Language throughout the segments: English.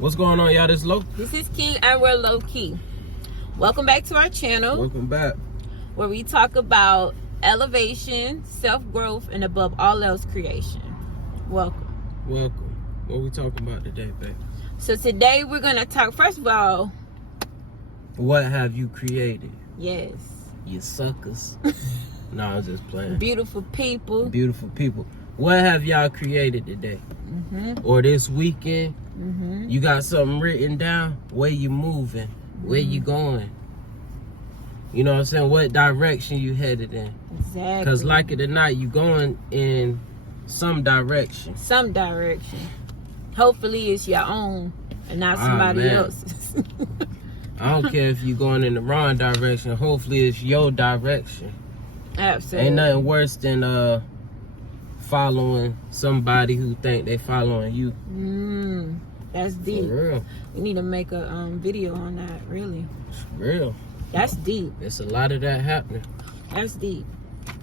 What's going on, y'all? This is Low. This is Key, and we're Low Key. Welcome back to our channel. Welcome back. Where we talk about elevation, self-growth, and above all else, creation. Welcome. Welcome. What we talking about today, babe? So today we're going to talk, first of all... What have you created? Yes. You suckers. No, I was just playing. Beautiful people. Beautiful people. What have y'all created today? Or this weekend? You got something written down? Where you moving? Where you going? You know what I'm saying? What direction you headed in? Exactly. Because like it or not, you going in some direction. Some direction. Hopefully it's your own and not somebody else's. I don't care if you're going in the wrong direction. Hopefully it's your direction. Absolutely. Ain't nothing worse than following somebody who think they following you. That's deep. For real. We need to make a video on that, really. It's real. That's deep. There's a lot of that happening. That's deep.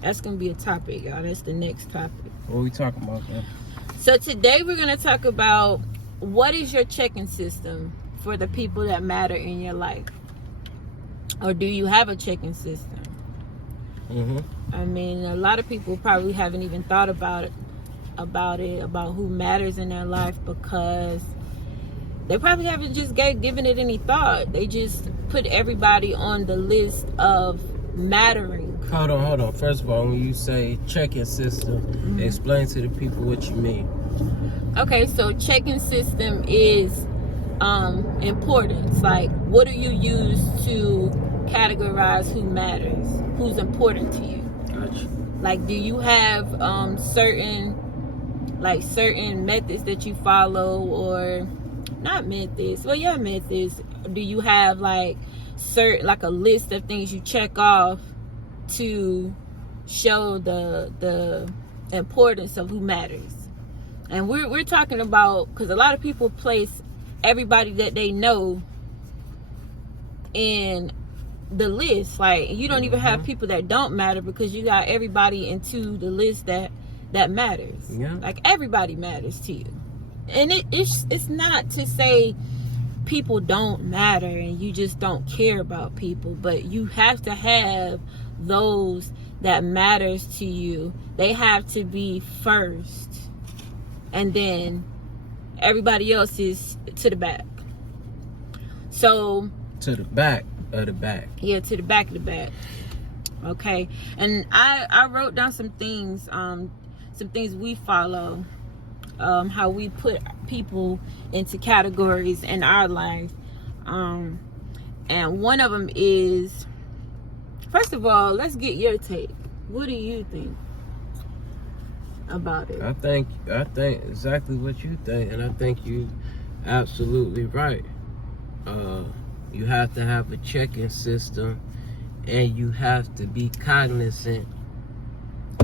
That's going to be a topic, y'all. That's the next topic. What are we talking about, man? So today we're going to talk about what is your check-in system for the people that matter in your life? Or do you have a check-in system? I mean, a lot of people probably haven't even thought about who matters in their life, because they probably haven't just given it any thought. They just put everybody on the list of mattering. Hold on. First of all, when you say check-in system, explain to the people what you mean. Okay, so check-in system is importance. Like, what do you use to categorize who matters, who's important to you? Gotcha. Like, do you have certain methods that you follow, or not methods? Well, yeah, methods. Do you have like a list of things you check off to show the importance of who matters? And we're talking about, because a lot of people place everybody that they know in the list. Like, you don't even have people that don't matter, because you got everybody into the list that matters. Yeah. Like, everybody matters to you. And it's not to say people don't matter and you just don't care about people, but you have to have those that matters to you. They have to be first, and then everybody else is to the back. So to the back of the back. Yeah, to the back of the back. Okay. And I wrote down some things we follow, how we put people into categories in our life. And one of them is, first of all, let's get your take. What do you think about it? I think exactly what you think, and I think you absolutely right. You have to have a check-in system, and you have to be cognizant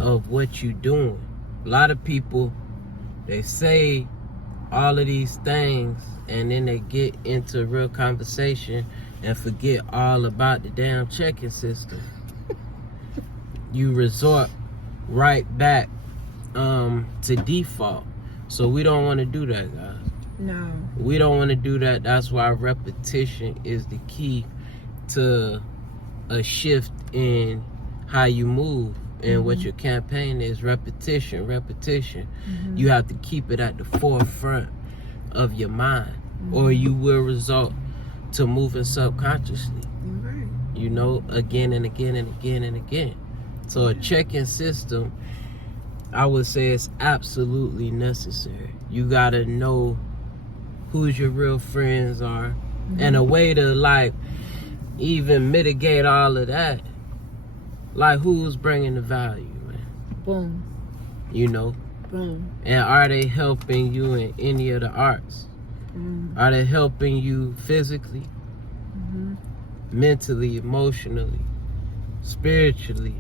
of what you're doing. A lot of people, they say all of these things, and then they get into real conversation and forget all about the damn check-in system. You resort right back to default. So we don't want to do that, guys. No. We don't want to do that. That's why repetition is the key to a shift in how you move. And what your campaign is, repetition. You have to keep it at the forefront of your mind, or you will result to moving subconsciously. Right. You know, again and again and again and again. So a check-in system, I would say, is absolutely necessary. You gotta know who's your real friends are, and a way to like even mitigate all of that. Like, who's bringing the value, man? Boom. You know? Boom. And are they helping you in any of the arts? Are they helping you physically, mentally, emotionally, spiritually,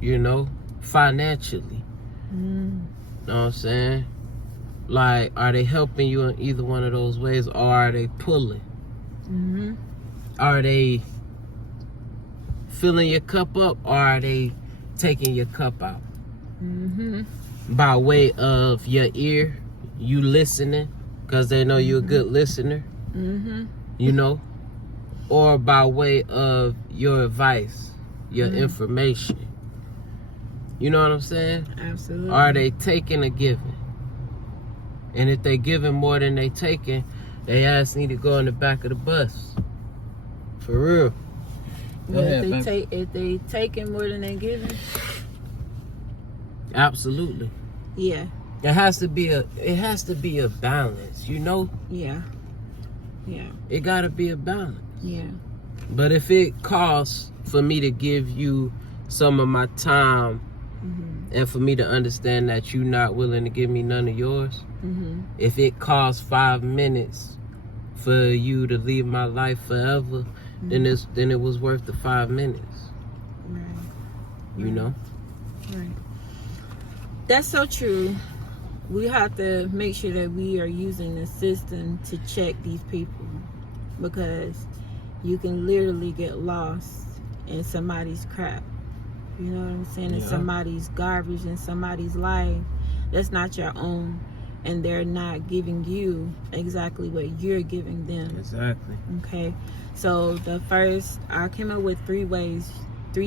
you know, financially? Know what I'm saying? Like, are they helping you in either one of those ways, or are they pulling? Are they filling your cup up, or are they taking your cup out? By way of your ear, you listening, because they know you're a good listener, you know, or by way of your advice, your information. You know what I'm saying? Absolutely. Are they taking or giving? And if they giving more than they taking, they ass need to go in the back of the bus. For real. Well, if they taking more than they giving. Absolutely. Yeah. It has to be a balance, you know? Yeah. Yeah. It gotta be a balance. Yeah. But if it costs for me to give you some of my time and for me to understand that you're not willing to give me none of yours, if it costs 5 minutes for you to leave my life forever, then it was worth the 5 minutes. Right. You know? Right. That's so true. We have to make sure that we are using the system to check these people, because you can literally get lost in somebody's crap. You know what I'm saying? In somebody's garbage, in somebody's life that's not your own, and they're not giving you exactly what you're giving them. Exactly. Okay. So I came up with 3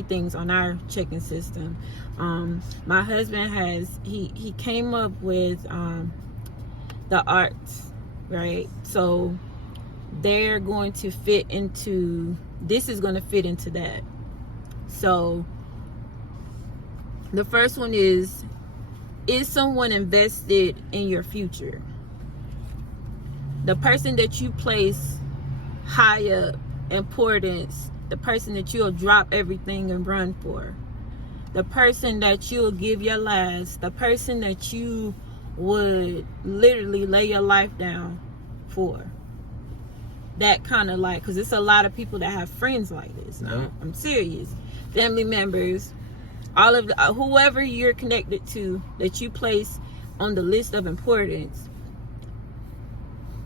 things on our checking system. My husband he came up with the arts, right? So they're going to fit into that. So the first one is someone invested in your future? The person that you place high up importance, the person that you'll drop everything and run for, the person that you'll give your last, the person that you would literally lay your life down for. That kind of like, because it's a lot of people that have friends like this. No. I'm serious. Family members, all of whoever you're connected to that you place on the list of importance.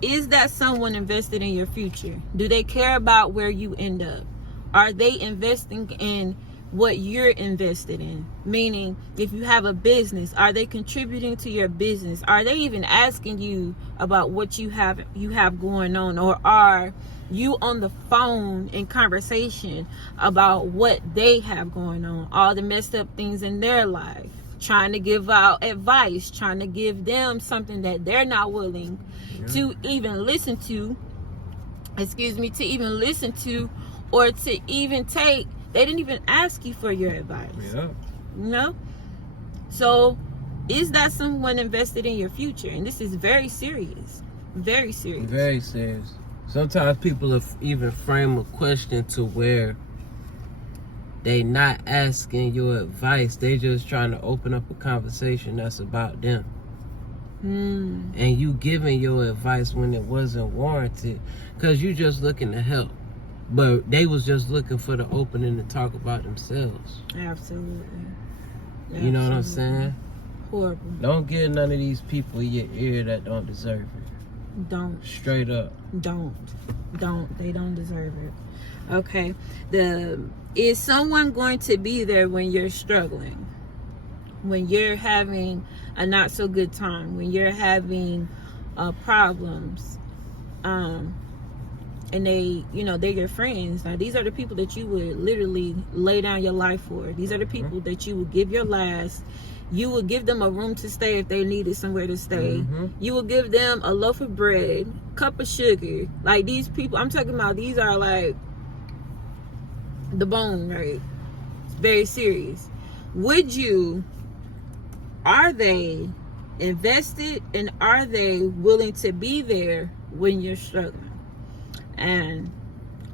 Is that someone invested in your future? Do they care about where you end up? Are they investing in what you're invested in? Meaning, if you have a business, are they contributing to your business? Are they even asking you about what you have going on? Or are you on the phone in conversation about what they have going on? All the messed up things in their life. Trying to give out advice, trying to give them something that they're not willing to even listen to, or to even take. They didn't even ask you for your advice. You know? So, is that someone invested in your future? And this is very serious. Very serious. Very serious. Sometimes people even frame a question to where they not asking your advice. They just trying to open up a conversation that's about them. And you giving your advice when it wasn't warranted, because you just looking to help. But they was just looking for the opening to talk about themselves. Absolutely. You know what I'm saying? Horrible. Don't get none of these people in your ear that don't deserve it. Don't. Straight up. Don't. They don't deserve it. Okay. Is someone going to be there when you're struggling? When you're having a not so good time, when you're having problems, and they're your friends. Now, these are the people that you would literally lay down your life for. These are the people that you would give your last. You would give them a room to stay if they needed somewhere to stay. You would give them a loaf of bread, cup of sugar. Like, these people, I'm talking about, these are like the bone, right? It's very serious. Are they invested, and are they willing to be there when you're struggling? And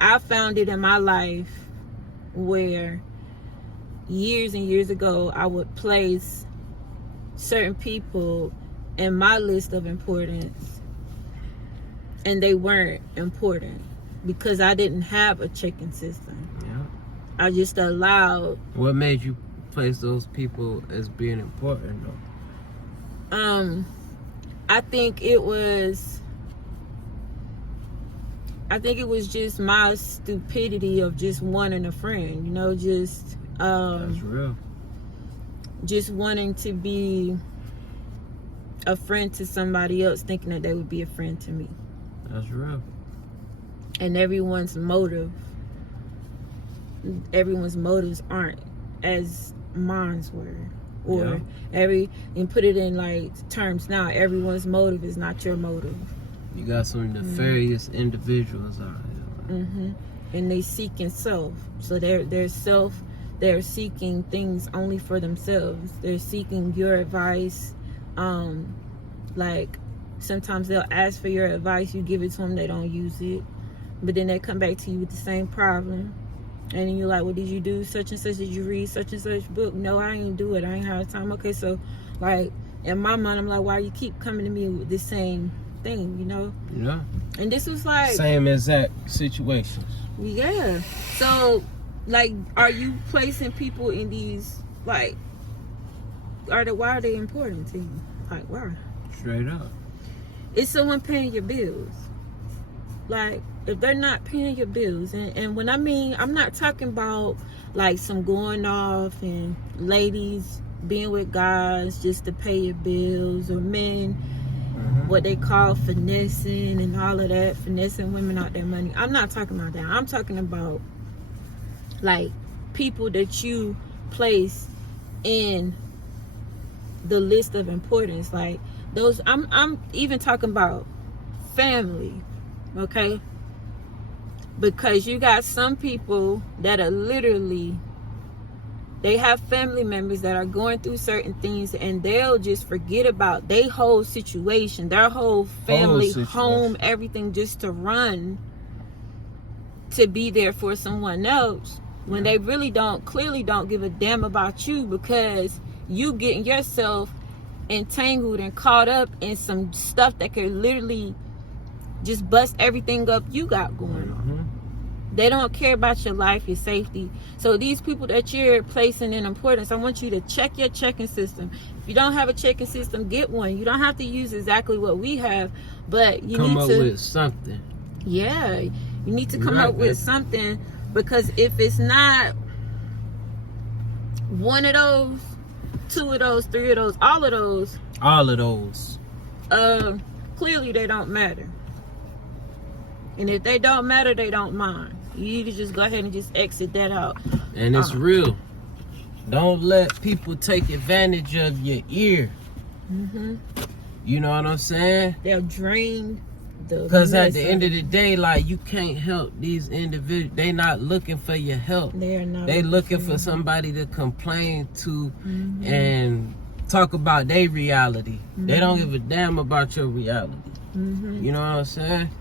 I found it in my life where years and years ago I would place certain people in my list of importance, and they weren't important because I didn't have a checking system. I just allowed. What made you place those people as being important though? I think it was just my stupidity of just wanting a friend, that's real. Just wanting to be a friend to somebody else thinking that they would be a friend to me. That's real. And everyone's motives aren't as mine's were. Or and put it in like terms now, everyone's motive is not your motive. You got some nefarious individuals out here. And they seeking self. So they're seeking things only for themselves. They're seeking your advice. Like sometimes they'll ask for your advice, you give it to them, they don't use it, but then they come back to you with the same problem, and then you're like, well, did you do such and such? Did you read such and such book? No, I ain't do it. I ain't have time. Okay, so like in my mind, I'm like, why you keep coming to me with the same thing, you know? Yeah. And this was like same exact situations. Yeah. So like, are you placing people in these like? Why are they important to you? Like, why? Straight up. Is someone paying your bills? Like, if they're not paying your bills, and when I mean, I'm not talking about like some going off and ladies being with guys just to pay your bills, or men what they call finessing and all of that, finessing women out their money. I'm not talking about that. I'm talking about like people that you place in the list of importance, like those. I'm even talking about family, okay? Because you got some people that are literally, they have family members that are going through certain things, and they'll just forget about their whole situation, their whole family, home, everything, just to run to be there for someone else, when they really clearly don't give a damn about you, because you getting yourself entangled and caught up in some stuff that could literally just bust everything up you got going on. They don't care about your life, your safety. So these people that you're placing in importance, I want you to check your checking system. If you don't have a checking system, get one. You don't have to use exactly what we have, but you come need up to with something. Yeah, you need to come up with something, because if it's not one of those, two of those, three of those, all of those, clearly they don't matter. And if they don't matter, they don't mind. You need to just go ahead and just exit that out. And it's real. Don't let people take advantage of your ear. You know what I'm saying? They'll drain the. Because at the end of the day, like, you can't help these individuals. They not looking for your help. They're not. They looking for somebody to complain to and talk about their reality. They don't give a damn about your reality. You know what I'm saying?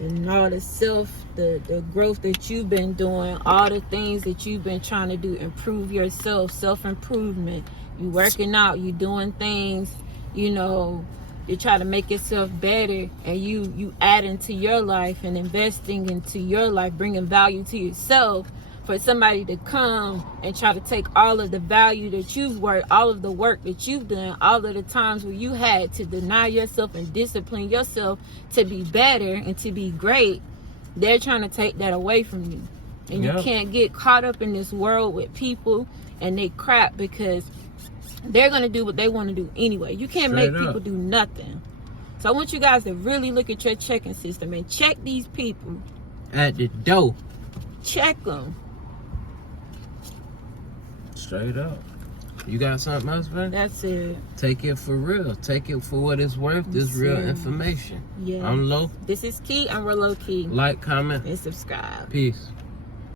And all the growth that you've been doing, all the things that you've been trying to do, improve yourself, self-improvement. You working out, you doing things, you know, you try to make yourself better, and you adding to your life and investing into your life, bringing value to yourself, for somebody to come and try to take all of the value that you've worked, all of the work that you've done, all of the times where you had to deny yourself and discipline yourself to be better and to be great, they're trying to take that away from you. And you can't get caught up in this world with people and they crap, because they're going to do what they want to do anyway. You can't make people do nothing. So I want you guys to really look at your checking system and check these people at the door. Check them. Straight up. You got something else, man? That's it. Take it for real. Take it for what it's worth. This real information. Yeah. I'm Low. This is Key. I'm Low Key. Like, comment, and subscribe. Peace.